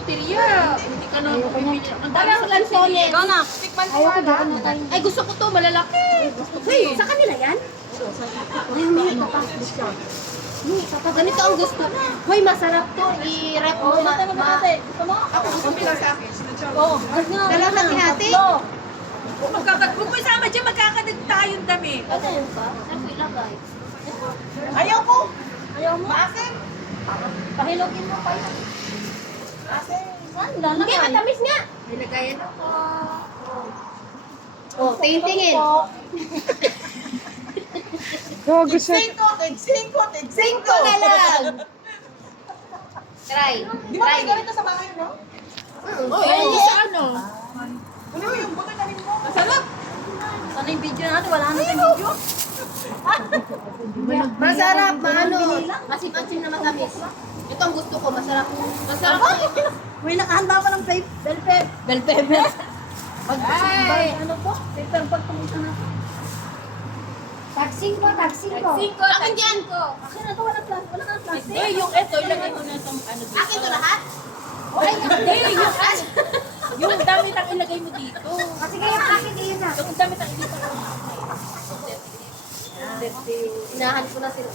kaluteria. Hindi ka na bibili. Ang dami Parang lansone. Ikaw na. Ayoko daan na tayo. Ay, gusto ko to, malalaki. Hey, sa kanila yan? Ay, may ito pa. Ganito ang gusto. Hoy, masarap to. I-rep mo. Gusto mo? Ako gusto mo sa akin. Oo. Dalawa ni ate? Huwag mo isama dyan, magkakadag tayong dami. Ano yun ba? Saan ko ilagay? Ayaw ko. Ayaw mo? Maasim. Pahilogin mo pa yun. Maasim. Saan? Lalagay. Hindi, matamis nga. Nilagayan ako. Oh, tingin-tingin. Gago siya. Singko na lang. Try. Di ba may ganito sa bahay, no? Oh, yun sa ano? Ano yung buto na rin mo? Masarap. Sana yung video natin, wala na tayong video. Masarap, maano. Masim-asim na matamis. Ito ang gusto ko, masarap. Masarap. May nakahanda pa ng bell pepper. Bell pepper. Ay! Ano po? Pepper pag pumunta na. Taxing ko. Singko. Akin dyan ko. Akin na to, wala kang plastic. Eh, yung ito, ilagay mo na itong ano dito. Akin to lahat? Ay, hindi. Yung damit ang ilagay mo dito. Kasi kaya akin din na. Yung damit ang ilagay mo. Inahan ko na sila.